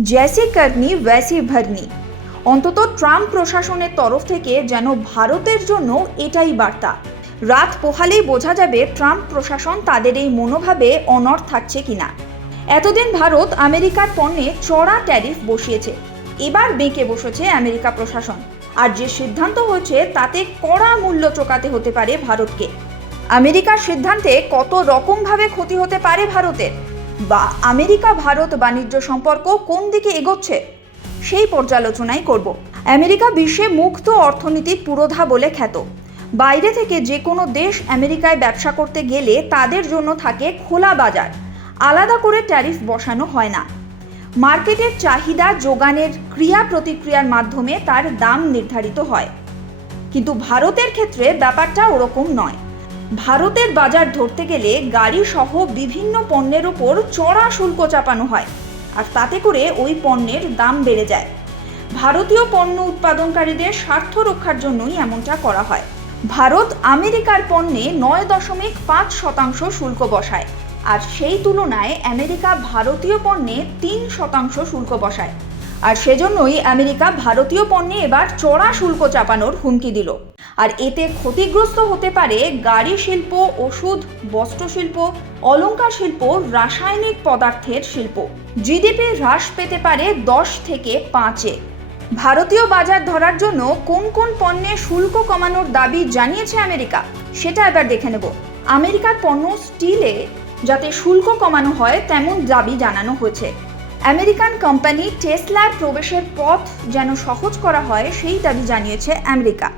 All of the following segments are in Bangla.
জেসি করনি ওয়েসি ভরনি অন্তত ট্রাম্প প্রশাসনের তরফ থেকে যেন ভারতের জন্য এটাই বার্তা রাত পোহালেই বোঝা যাবে ট্রাম্প প্রশাসন তাদের এই মনোভাবে অনর থাকছে কিনা এতদিন ভারত আমেরিকার পণ্যে চড়া ট্যারিফ বসিয়েছে এবার বেঁকে বসেছে আমেরিকা প্রশাসন আর যে সিদ্ধান্ত হয়েছে তাতে কড়া মূল্য চোকাতে হতে পারে ভারতকে আমেরিকার সিদ্ধান্তে কত রকমভাবে ক্ষতি হতে পারে ভারতের বা আমেরিকা ভারত বাণিজ্য সম্পর্ক কোন দিকে এগোচ্ছে? সেই পর্যালোচনাই করব। আমেরিকা বিশ্বে মুক্ত অর্থনীতির পুরোধা বলে খ্যাত। বাইরে থেকে যে কোনো দেশ আমেরিকায় ব্যবসা করতে গেলে তাদের জন্য থাকে খোলা বাজার। আলাদা করে ট্যারিফ বসানো হয় না। মার্কেটের চাহিদা যোগানের ক্রিয়া প্রতিক্রিয়ার মাধ্যমে তার দাম নির্ধারিত হয়। কিন্তু ভারতের ক্ষেত্রে ব্যাপারটা ওরকম নয়। ভারতের বাজার ধরতে গেলে গাড়ি সহ বিভিন্ন পণ্যের ওপর চড়া শুল্ক চাপানো হয়, আর তাতে করে ওই পণ্যের দাম বেড়ে যায়। ভারতীয় পণ্য উৎপাদনকারীদের স্বার্থ রক্ষার জন্যই এমনটা করা হয়। ভারত আমেরিকার পণ্যে নয় দশমিক পাঁচ শতাংশ শুল্ক বসায়, আর সেই তুলনায় আমেরিকা ভারতীয় পণ্যে তিন শতাংশ শুল্ক বসায়। আর সেজন্যই আমেরিকা ভারতীয় পণ্যে এবার চড়া শুল্ক চাপানোর হুমকি দিল। আর এতে ক্ষতিগ্রস্ত হতে পারে গাড়ি শিল্প, ওষুধ বস্ত্র শিল্প অলংকার শিল্প, রাসায়নিক পদার্থের শিল্প। জিডিপি হ্রাস পেতে পারে দশ থেকে পাঁচে। ভারতীয় বাজার ধরার জন্য কোন কোন পণ্যে শুল্ক কমানোর দাবি জানিয়েছে আমেরিকা, সেটা এবার দেখে নেব। আমেরিকার পণ্য স্টিলে যাতে শুল্ক কমানো হয়, তেমন দাবি জানানো হয়েছে। আমেরিকান কোম্পানি টেসলার প্রবেশের পথ যেন সহজ করা হয়, সেই দাবি জানিয়েছে আমেরিকা।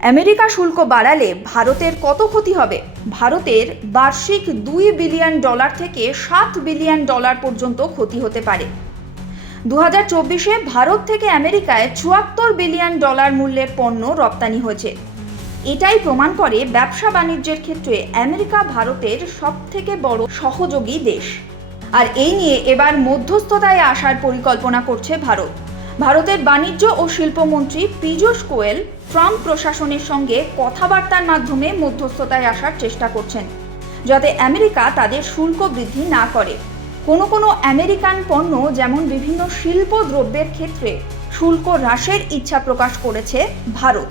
আমেরিকা শুল্ক বাড়ালে ভারতের কত ক্ষতি হবে? ভারতের বার্ষিক দুই বিলিয়ন ডলার থেকে সাত বিলিয়ন ডলার পর্যন্ত ক্ষতি হতে পারে। দু হাজার চব্বিশে ভারত থেকে আমেরিকায় চুয়াত্তর বিলিয়ন ডলার মূল্যের পণ্য রপ্তানি হয়েছে। এটাই প্রমাণ করে ব্যবসা বাণিজ্যের ক্ষেত্রে আমেরিকা ভারতের সব থেকে বড় সহযোগী দেশ। আর এই নিয়ে এবার মধ্যস্থতায় আসার পরিকল্পনা করছে ভারত। ভারতের বাণিজ্য ও শিল্পমন্ত্রী পীযূষ গোয়েল ট্রাম্প প্রশাসনের সঙ্গে কথাবার্তার মাধ্যমে মধ্যস্থতায় আসার চেষ্টা করছেন, যাতে আমেরিকা তাদের শুল্ক বৃদ্ধি না করে। কোনো কোনো আমেরিকান পণ্য যেমন বিভিন্ন শিল্প দ্রব্যের ক্ষেত্রে শুল্ক হ্রাসের ইচ্ছা প্রকাশ করেছে ভারত।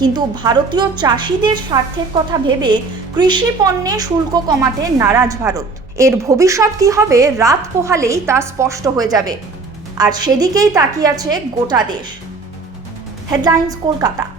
কিন্তু ভারতীয় চাষিদের স্বার্থের কথা ভেবে কৃষি পণ্যে শুল্ক কমাতে নারাজ ভারত। এর ভবিষ্যৎ কি হবে রাত পোহালেই তা স্পষ্ট হয়ে যাবে। আর সেদিকেই তাকিয়ে আছে গোটা দেশ। হেডলাইন্স কলকাতা।